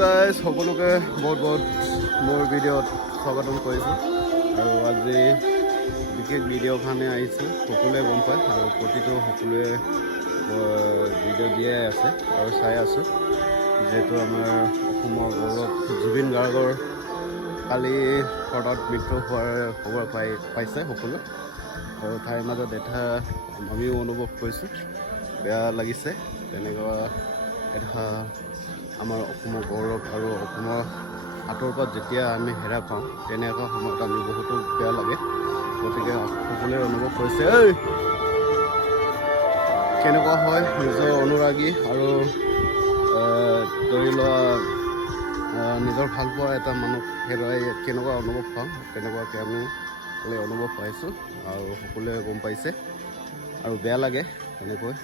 Guys সকলোকে বহুত বহুত মোৰ ভিডিঅ'ত স্বাগতম কৰিছোঁ। আৰু আজি বিশেষ ভিডিঅ' কাৰণে আহিছোঁ সকলোৱে গম পায় আৰু প্ৰতিটো সকলোৱে ভিডিঅ' দিয়াই আছে আৰু চাই আছোঁ। যিহেতু আমাৰ অসমৰ গৌৰৱ জুবিন গাৰ্গৰ কালি হঠাৎ মৃত্যু হোৱাৰ খবৰ পাই পাইছে সকলোৱে। আৰু তাইৰ মাজত এটা আমিও অনুভৱ কৰিছোঁ। বেয়া লাগিছে তেনেকুৱা এটা আমাৰ অসমৰ গৌৰৱ আৰু অসমৰ হাতৰ পৰা যেতিয়া আমি হেৰা পাওঁ তেনেকুৱা সময়ত আমি বহুতো বেয়া লাগে। গতিকে সকলোৱে অনুভৱ কৰিছে ঐ কেনেকুৱা হয় নিজৰ অনুৰাগী আৰু ধৰি লোৱা নিজৰ ভাল পোৱা এটা মানুহ হেৰুৱাই কেনেকুৱা অনুভৱ পাওঁ তেনেকুৱাকৈ আমি অনুভৱ পাইছোঁ আৰু সকলোৱে গম পাইছে আৰু বেয়া লাগে। এনেকৈ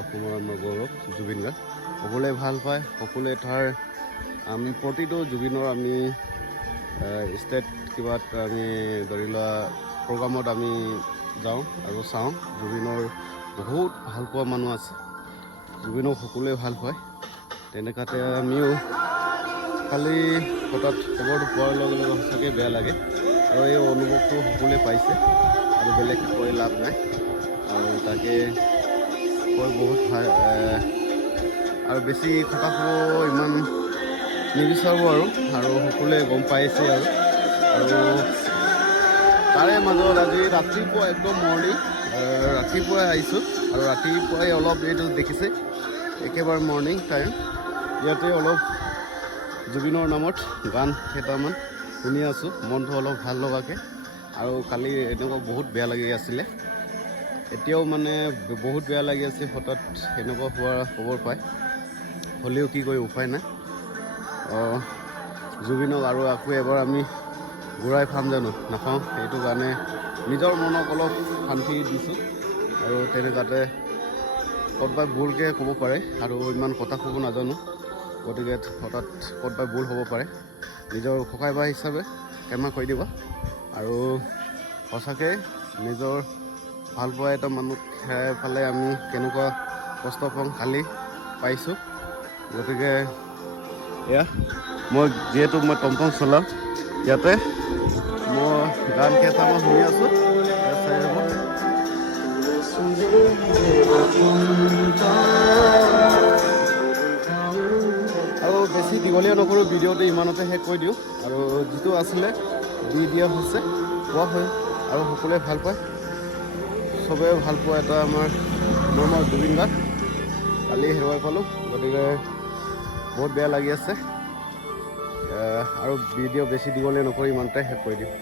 অসমৰ আমাৰ গৌৰৱ জুবিন গাৰ্গ। সকলোৱে ভাল পায় সকলোৱে তাৰ আমি প্ৰতিটো জুবিনৰ আমি ষ্টেট কিবাত আমি ধৰি লোৱা প্ৰগ্ৰামত আমি যাওঁ আৰু চাওঁ জুবিনৰ বহুত ভাল পোৱা মানুহ আছে। জুবিনক সকলোৱে ভাল পায়। তেনেকুৱাতে আমিও খালি হঠাৎ খবৰটো পোৱাৰ লগে লগে সঁচাকৈ বেয়া লাগে আৰু এই অনুভৱটো সকলোৱে পাইছে আৰু বেলেগ কৈ লাভ নাই। আৰু তাকে কৈ বহুত ভাল আৰু বেছি কথা ক'ব ইমান নিবিচাৰোঁ আৰু আৰু সকলোৱে গম পাইছে আৰু। আৰু তাৰে মাজত আজি ৰাতিপুৱা একদম মৰ্ণিং ৰাতিপুৱাই আহিছোঁ আৰু ৰাতিপুৱাই অলপ এইটো দেখিছে একেবাৰে মৰ্ণিং টাইম। ইয়াতে অলপ জুবিনৰ নামত গান কেইটামান শুনি আছোঁ মনটো অলপ ভাল লগাকৈ আৰু কালি এনেকুৱা বহুত বেয়া লাগি আছিলে। এতিয়াও মানে বহুত বেয়া লাগি আছে হঠাৎ এনেকুৱা হোৱাৰ খবৰ পায়। হ'লেও কি কৰি উপায় নাই। জুবিনক আৰু আকৌ এবাৰ আমি ঘূৰাই পাম জানো? নাপাওঁ সেইটো কাৰণে নিজৰ মনক অলপ শান্তি দিছোঁ। আৰু তেনেকুৱাতে ক'ৰবাত ভুলকৈ ক'ব পাৰে আৰু ইমান কথা ক'ব নাজানো। গতিকে হঠাৎ ক'ৰবাত ভুল হ'ব পাৰে। নিজৰ ককাই ভাই হিচাপে ক্ষমা কৰি দিবা। আৰু সঁচাকৈ নিজৰ ভালো পোৱা এটা মানুহ হেৰাই পালে আমি কেনেকুৱা কষ্ট পাওঁ কালি পাইছোঁ। গতিকে, এয়া, মই যিহেতু মই টমটম চলাওঁ, ইয়াতে মই গান কেইটামান শুনি আছোঁ আৰু বেছি দীঘলীয়া নকৰোঁ, ভিডিঅ'টো ইমানতে শেষ কৰি দিওঁ। আৰু যিটো আছিলে দি দিয়া হৈছে, কোৱা হয়, আৰু সকলোৱে ভালো পায়। চবেই ভালো পোৱা এটা আমাৰ নৰ্মাল জুবিন গাৰ্গ। কালি হেৰুৱাই পালোঁ, গতিকে বহুত বেয়া লাগি আছে। আৰু ভিডিঅ' বেছি দীঘলীয়া নকৰি, ইমানতে শেষ কৰি দিওঁ